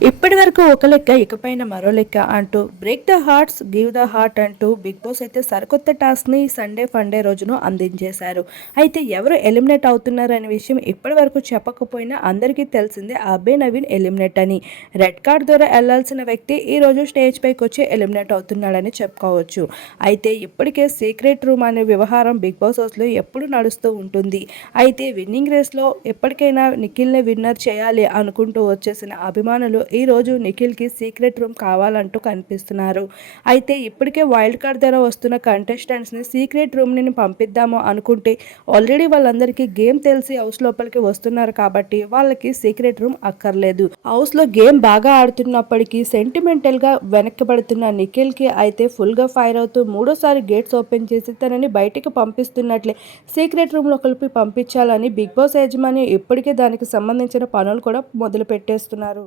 ఇప్పటి వరకు ఒక లెక్క ఇకపైన మరో లెక్క అంటూ break the hearts give the heart అంటూ బిగ్ బాస్ అయితే సరికొత్త టాస్క్ని సండే ఫండే రోజును అందించేశారు. అయితే ఎవరు ఎలిమినేట్ అవుతున్నారు అనే విషయం ఇప్పటి వరకు చెప్పకపోయినా అందరికీ తెలిసిందే అభయ్ నవీన్ ఎలిమినేట్ అని. రెడ్ కార్డ్ ద్వారా వెళ్లాల్సిన వ్యక్తి ఈరోజు స్టేజ్ పైకి వచ్చి ఎలిమినేట్ అవుతున్నాడని చెప్పుకోవచ్చు. అయితే ఇప్పటికే సీక్రెట్ రూమ్ అనే వ్యవహారం బిగ్ బాస్ హౌస్లో ఎప్పుడు నడుస్తూ ఉంటుంది. అయితే విన్నింగ్ రేస్లో ఎప్పటికైనా నిఖిల్ని విన్నర్ చేయాలి అనుకుంటూ వచ్చేసిన అభిమానులు ఈరోజు నిఖిల్కి సీక్రెట్ రూమ్ కావాలంటూ కనిపిస్తున్నారు. అయితే ఇప్పటికే వైల్డ్ కార్డ్ ద్వారా వస్తున్న కంటెస్టెంట్స్ని సీక్రెట్ రూమ్ని పంపిద్దాము అనుకుంటే ఆల్రెడీ వాళ్ళందరికీ గేమ్ తెలిసి హౌస్ లోపలికి వస్తున్నారు కాబట్టి వాళ్ళకి సీక్రెట్ రూమ్ అక్కర్లేదు. హౌస్లో గేమ్ బాగా ఆడుతున్నప్పటికీ సెంటిమెంటల్గా వెనక్కిపడుతున్న నిఖిల్కి అయితే ఫుల్గా ఫైర్ అవుతూ మూడోసారి గేట్స్ ఓపెన్ చేసి తనని బయటికి పంపిస్తున్నట్లే సీక్రెట్ రూమ్లో కలిపి పంపించాలని బిగ్ బాస్ యాజమాన్యం ఇప్పటికే దానికి సంబంధించిన పనులు కూడా మొదలు పెట్టేస్తున్నారు.